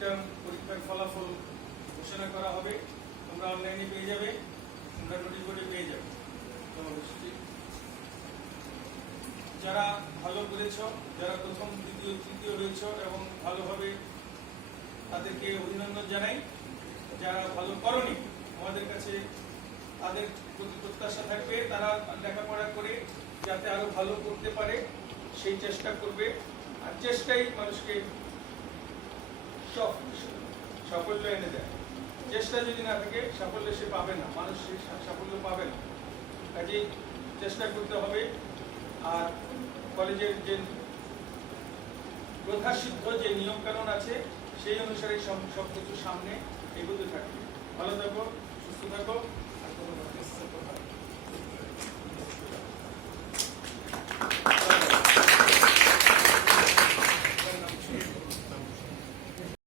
Term পরীক্ষার ফলাফল ঘোষণা করা হবে। তোমরা অনলাইনে পেয়ে যাবে, তোমরা নোটিশ বোর্ডে পেয়ে যাবে। তো যারা ভালো করেছ, যারা প্রথম দ্বিতীয় তৃতীয় হয়েছ এবং ভালোভাবে, তাদেরকে অভিনন্দন জানাই। যারা ভালো করনি, আমাদের কাছে তাদের প্রতি প্রত্যাশা থাকবে তারা লেখাপড়া করে যাতে আরো ভালো করতে পারে সেই চেষ্টা করবে। আর চেষ্টাই মানুষকে সাফল্য এনে দেয়। চেষ্টা যদি না থাকে সাফল্য সে পাবে না, মানুষ সেই সাফল্য পাবে না। কাজেই চেষ্টা করতে হবে। আর কলেজের যে প্রথাসিদ্ধ যে নিয়ম কানুন আছে সেই অনুসারে সবকিছু সামনে এগোতে থাকবে। ভালো থাকো, সুস্থ থাকো। আর